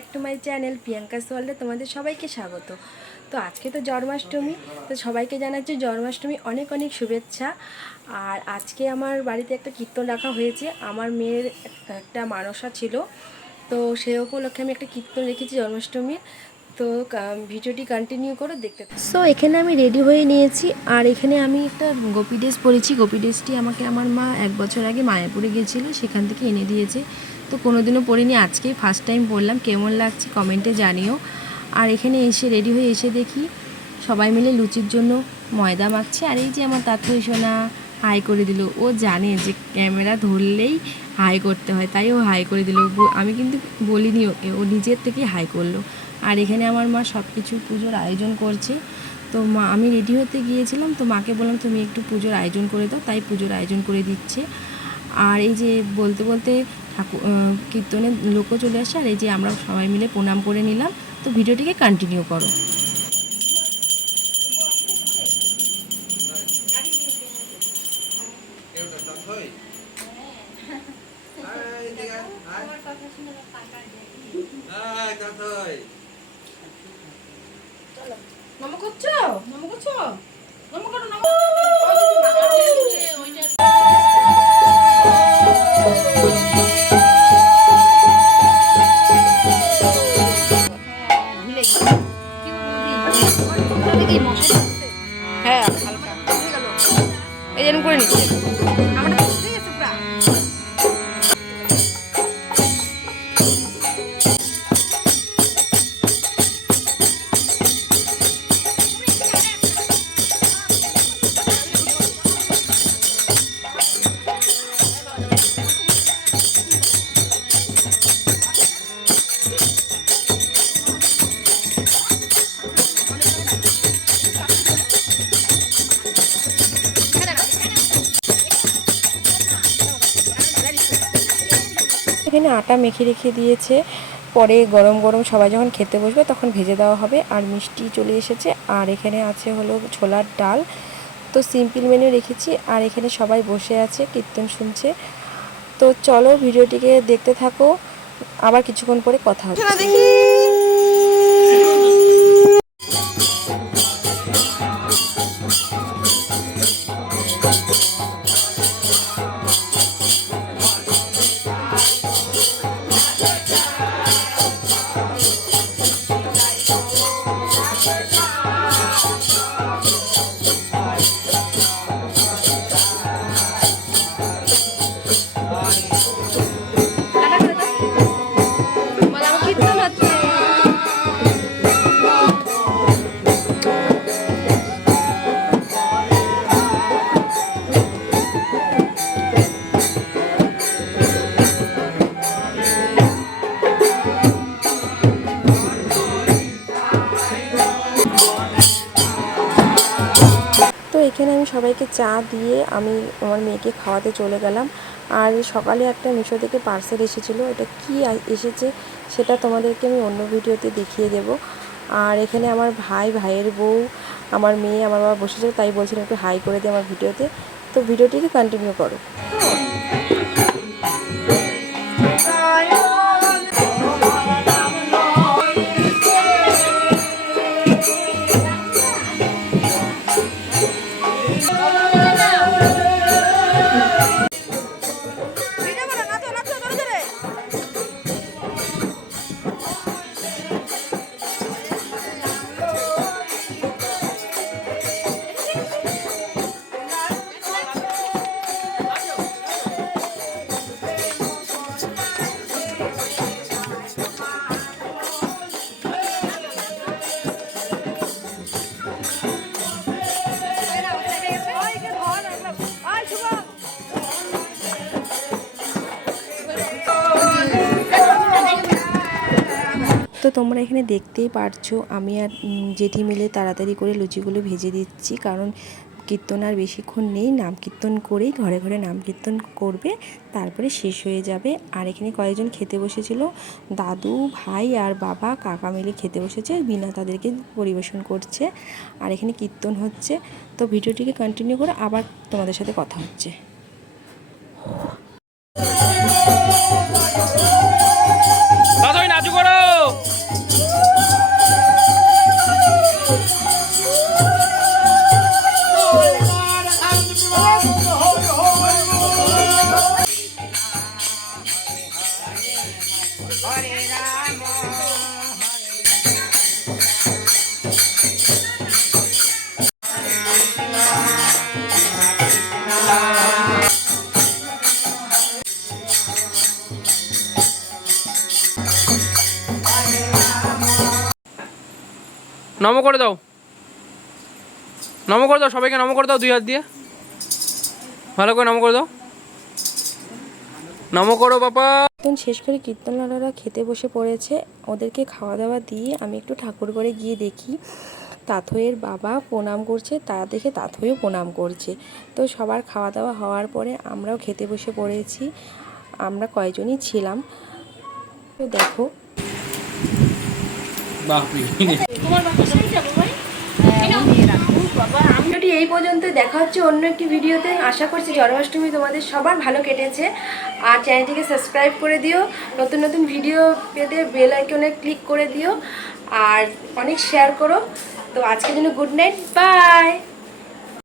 Back to my channel Priyanka's ওয়ার্ল্ডে তোমাদের সবাইকে স্বাগত। তো আজকে তো জন্মাষ্টমী, তো সবাইকে জানাচ্ছি জন্মাষ্টমী অনেক অনেক শুভেচ্ছা। আর আজকে আমার বাড়িতে একটা কীর্তন রাখা হয়েছে, আমার মেয়ের একটা মানসা ছিল, তো সে উপলক্ষে আমি একটা কীর্তন রেখেছি জন্মাষ্টমীর। তো ভিডিওটি কন্টিনিউ করে দেখতে থাকো। সো এখানে আমি রেডি হয়ে নিয়েছি, আর এখানে আমি একটা গোপী ড্রেস পরেছি। গোপী ড্রেসটি আমাকে আমার মা 1 বছর আগে মায়াপুরে গিয়েছিলো, সেখান থেকে এনে দিয়েছে। তো কোনোদিনও পরিনি, আজকেই ফার্স্ট টাইম পরলাম। কেমন লাগছে কমেন্টে জানিও। আর এখানে এসে রেডি হয়ে এসে দেখি সবাই মিলে লুচির জন্য ময়দা মাখছে। আর এই যে আমার তাতুই সোনা হাই করে দিল, ও জানে যে ক্যামেরা ধরলেই হাই করতে হয়, তাই ও হাই করে দিল। আমি কিন্তু বলিনি ওকে, ও নিজের থেকেই হাই করলো। আর এখানে আমার মা সব কিছু পুজোর আয়োজন করছে। তো মা, আমি রেডি হতে গিয়েছিলাম, তো মাকে বললাম তুমি একটু পুজোর আয়োজন করে দাও, তাই পুজোর আয়োজন করে দিচ্ছে। আর এই যে বলতে বলতে ঠাকুর কীর্তনের লোকও চলে আসে, আর এই যে আমরা সবাই মিলে প্রণাম করে নিলাম। তো ভিডিওটিকে কন্টিনিউ করো। নম করছো, নম করছো, নম করো, নম হ্যাঁ হালকা এই জন্য করে নিচ্ছে আমার এখানে আটা মেখে রেখে দিয়েছে, পরে গরম গরম সবাই যখন খেতে বসবে তখন ভেজে দেওয়া হবে। আর মিষ্টি চলে এসেছে, আর এখানে আছে হলো ছোলার ডাল। তো সিম্পল মেনু রেখেছি, আর এখানে সবাই বসে আছে কীর্তন শুনছে। তো চলো ভিডিওটিকে দেখতে থাকো, আবার কিছুক্ষণ পরে কথা হবে। দেখি এখানে আমি সবাইকে চা দিয়ে আমি আমার মেয়েকে খাওয়াতে চলে গেলাম। আর সকালে একটা মিশো থেকে পার্সেল এসেছিলো, এটা কি এসেছে সেটা তোমাদেরকে আমি অন্য ভিডিওতে দেখিয়ে দেব। আর এখানে আমার ভাইয়ের বউ, আমার মেয়ে, আমার বাবা বসেছে, তাই বলছিলাম একটু হাই করে দিই আমার ভিডিওতে। তো ভিডিওটিকে কন্টিনিউ করো। তো তোমরা এখানে দেখতেই পারছো আমি আর জেঠি মিলে তাড়াতাড়ি করে লুচিগুলো ভেজে দিচ্ছি, কারণ কীর্তন আর বেশিক্ষণ নেই। নাম কীর্তন করেই ঘরে ঘরে নাম কীর্তন করবে, তারপরে শেষ হয়ে যাবে। আর এখানে কয়েকজন খেতে বসেছিল, দাদু, ভাই আর বাবা, কাকা মিলে খেতে বসেছে, বিনা তাদেরকে পরিবেশন করছে। আর এখানে কীর্তন হচ্ছে। তো ভিডিওটিকে কন্টিনিউ করে আবার তোমাদের সাথে কথা হচ্ছে। নাচু করো। নম করে দাও, নম করে দাও, সবাইকে নম করে দাও 2 হাত দিয়ে, ভালো করে নম করে দাও, নম করো বাবা। কীর্তন শেষ করে কীর্তনলালারা খেতে বসে পড়েছে। ওদেরকে খাওয়া দাওয়া দিয়ে আমি একটু ঠাকুর ঘরে গিয়ে দেখি তাথইয়ের বাবা প্রণাম করছে, তা দেখে তাথইও প্রণাম করছে। তো সবার খাওয়া দাওয়া হওয়ার পরে আমরাও খেতে বসে পড়েছি। আমরা কয়জনই ছিলাম তো দেখো। ভিডিওটি এই পর্যন্ত, দেখা হচ্ছে অন্য একটি ভিডিওতে। আশা করছি জন্মাষ্টমী তোমাদের সবার ভালো কেটেছে। আর চ্যানেলটিকে সাবস্ক্রাইব করে দিও, নতুন নতুন ভিডিও পেতে বেল আইকনে ক্লিক করে দিও, আর অনেক শেয়ার করো। তো আজকের জন্য গুড নাইট, বাই।